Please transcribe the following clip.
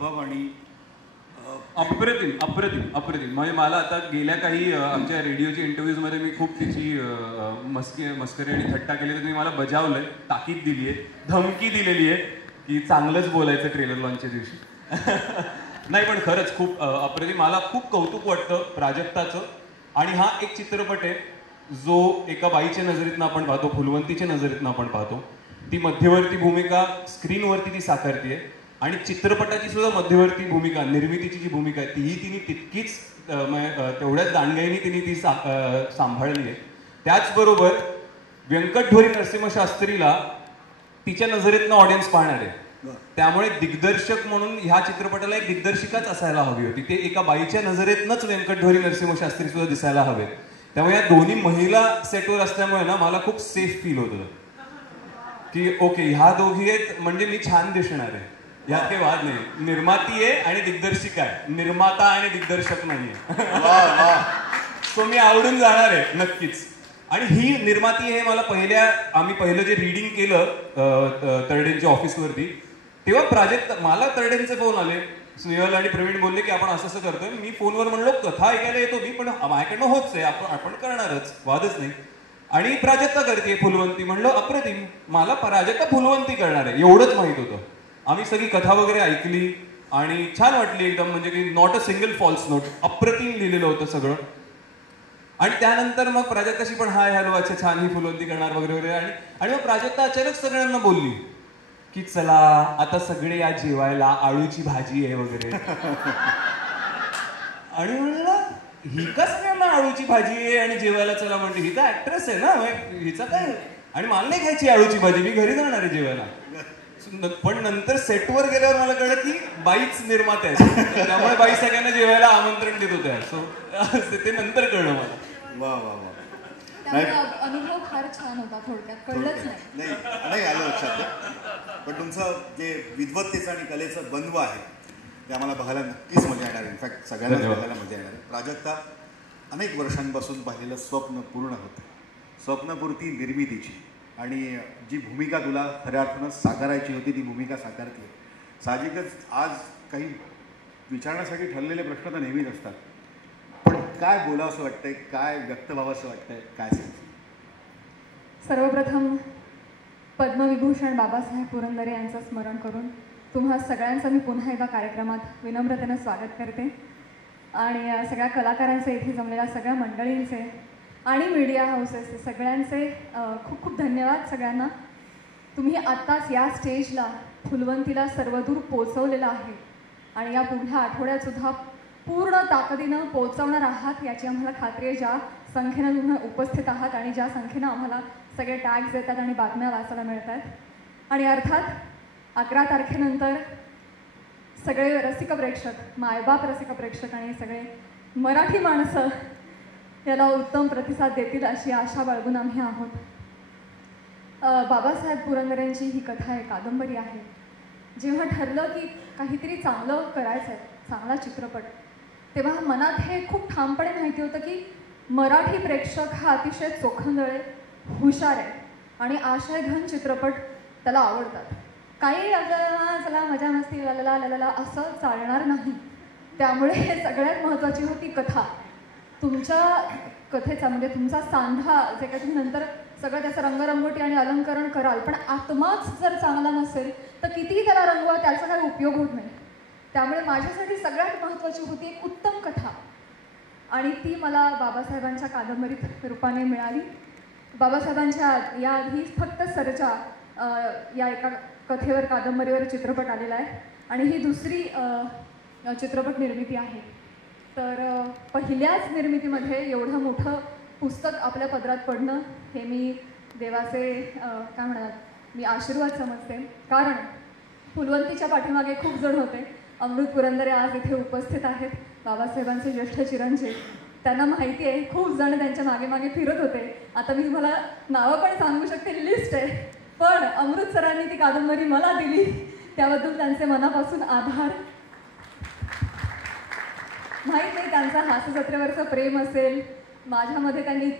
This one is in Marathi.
अनुभव आणि अप्रतिम अप्रतिम अप्रतिम. म्हणजे मला आता गेल्या काही आमच्या रेडिओच्या इंटरव्ह्यूजमध्ये मी खूप तिची मस्करी आणि थट्टा केली, तर मी मला बजावलंय, ताकीद दिली आहे, धमकी दिलेली आहे की चांगलंच बोलायचं ट्रेलर लॉन्चच्या दिवशी. नाही पण खरंच खूप अप्रतिम. मला खूप कौतुक वाटतं प्राजक्ताचं. आणि हा एक चित्रपट आहे जो एका बाईच्या नजरेतनं आपण पाहतो, फुलवंतीच्या नजरेतनं आपण पाहतो. ती मध्यवर्ती भूमिका स्क्रीनवरती ती साकारतीये आणि चित्रपटाची सुद्धा मध्यवर्ती भूमिका, निर्मितीची जी भूमिका आहे तीही तिने तितकीच तेवढ्याच दांडगाईने तिने ती सांभाळली आहे. त्याचबरोबर व्यंकटधोरी नरसिंहशास्त्रीला तिच्या नजरेतनं ऑडियन्स पाहणार आहे. त्यामुळे दिग्दर्शक म्हणून ह्या चित्रपटाला एक दिग्दर्शिकाच असायला हवी होती. ते एका बाईच्या नजरेतनंच व्यंकटधोरी नरसिंहशास्त्री सुद्धा दिसायला हवेत. त्यामुळे या दोन्ही महिला सेटवर असल्यामुळे ना मला खूप सेफ फील होतं की ओके ह्या दोघी आहेत म्हणजे मी छान दिसणार आहे, यात काही वाद नाही. निर्माती आहे आणि दिग्दर्शिका आहे, निर्माता आणि दिग्दर्शक नाहीये. सो मी आवडून जाणार आहे नक्कीच. आणि ही निर्माती हे मला आम्ही पहिलं जे रीडिंग केलं तरडेंच्या ऑफिसवरती, तेव्हा मला तरडेंचे फोन आले, स्नेहल आणि प्रवीण बोलले की आपण असं असं करतोय. मी फोनवर म्हणलो कथा ऐकायला येतो मी, पण माझ्याकडनं होतच आहे, आपण करणारच, वादच नाही. आणि प्राजक्ता करते फुलवंती, म्हणलं अप्रतिम, मला प्राजक्ता फुलवंती करणार आहे एवढंच माहित होतं. आम्ही सगळी कथा वगैरे ऐकली आणि छान वाटली एकदम, म्हणजे की not a single false note, अप्रतिम लिहिलेलं होतं सगळं. आणि त्यानंतर मग प्राजक्ताशी पण हाय हॅलो अच्छा छान ही फुलवंती करणार वगैरे वगैरे. आणि मग प्राजक्ता अचानक सगळ्यांना बोलली की चला आता सगळे या जेवायला, आळूची भाजी आहे वगैरे. आणि म्हणलं ही का सगळ्यांना आळूची भाजी आहे आणि जेवायला चला म्हणते, ही तर ऍक्ट्रेस आहे ना, हिचं काय. आणि मला नाही खायची आळूची भाजी, मी घरी जाणार आहे जेवायला. पण नंतर सेटवर गेल्यावर मला कळलं की बाईच निर्माते आहेत, त्यामुळे बाई सगळ्यांना जेवायला आमंत्रण देत होत्या. सो ते नंतर कळलं मला. वा वा वा. अनुभव फार छान होता, थोडक्यात कळलंच नाही आलं लक्षात. पण तुमचं जे विद्वत्तेचं आणि कलेचं द्वंद्व आहे ते आम्हाला बघायला नक्कीच मजा येणार आहे. इनफॅक्ट सगळ्यांना बघायला मजा येणार आहे. प्राजक्ता, अनेक वर्षांपासून पाहिलेलं स्वप्न पूर्ण होतं, स्वप्नपूर्ती निर्मितीची, आणि जी भूमिका तुला खऱ्या अर्थानं साकारायची होती ती भूमिका साकारते. साहजिकच आज काही विचारण्यासाठी ठरलेले प्रश्न तर नेहमीच असतात, पण काय बोलावंसं वाटतंय, काय व्यक्त व्हावंसं वाटतंय, काय सांग? सर्वप्रथम पद्मविभूषण बाबासाहेब पुरंदरे यांचं स्मरण करून तुम्हा सगळ्यांचं मी पुन्हा एकदा कार्यक्रमात विनम्रतेनं स्वागत करते. आणि सगळ्या कलाकारांचे, इथे जमलेल्या सगळ्या मंडळींचे आणि मीडिया हाऊसेसचे सगळ्यांचे खूप खूप धन्यवाद सगळ्यांना. तुम्ही आत्ताच या स्टेजला फुलवंतीला सर्वदूर पोचवलेलं आहे आणि या पुढल्या आठवड्यातसुद्धा पूर्ण ताकदीनं पोचवणार आहात याची आम्हाला खात्री आहे. ज्या संख्येनं तुम्ही उपस्थित आहात आणि ज्या संख्येनं आम्हाला सगळे टॅग्स येतात आणि बातम्या वाचायला मिळत आहेत. आणि अर्थात 11 तारखेनंतर सगळे रसिक प्रेक्षक, मायबाप रसिक प्रेक्षक आणि सगळे मराठी माणसं याला उत्तम प्रतिसाद देतील अशी आशा बाळगून आम्ही आहोत. बाबासाहेब पुरंदरेंची ही कथा आहे, कादंबरी आहे. जेव्हा ठरलं की काहीतरी चांगलं करायचं आहे, चांगला चित्रपट, तेव्हा मनात हे खूप ठामपणे माहिती होतं की मराठी प्रेक्षक हा अतिशय चोखंदळ आहे, हुशार आहे आणि आशयघन चित्रपट त्याला आवडतात. काही आपल्याला चला मजा मस्ती लाला लाला असं चालणार नाही. त्यामुळे सगळ्यात महत्त्वाची होती कथा. तुमच्या कथेचा म्हणजे तुमचा सांधा जे काही तुम्ही नंतर सगळं त्याचं रंगरंगोटी आणि अलंकरण कराल, पण आत्माच जर चांगला नसेल तर कितीही त्याला रंगवा, त्याचा काही उपयोग होत नाही. त्यामुळे माझ्यासाठी सगळ्यात महत्त्वाची होती एक उत्तम कथा आणि ती मला बाबासाहेबांच्या कादंबरीत रूपाने मिळाली. बाबासाहेबांच्या याआधी फक्त सर्जा या एका कथेवर, कादंबरीवर चित्रपट आलेला आहे आणि ही दुसरी चित्रपट निर्मिती आहे. तर पहिल्याच निर्मितीमध्ये एवढं मोठं पुस्तक आपल्या पदरात पडणं हे मी देवाचे काय म्हणतात, मी आशीर्वाद समजते. कारण फुलवंतीच्या पाठीमागे खूप जण होते. अमृत पुरंदरे आज इथे उपस्थित आहेत, बाबासाहेबांचे ज्येष्ठ चिरंजीव. त्यांना माहिती आहे, खूप जण त्यांच्या मागे मागे फिरत होते. आता मी तुम्हाला नावं पण सांगू शकते, लिस्ट आहे. पण अमृत सरांनी ती कादंबरी मला दिली, त्याबद्दल त्यांचे मनापासून आभार. माहीत नाही त्यांचा हास्यजत्रेवरचं प्रेम असेल, माझ्यामध्ये त्यांनी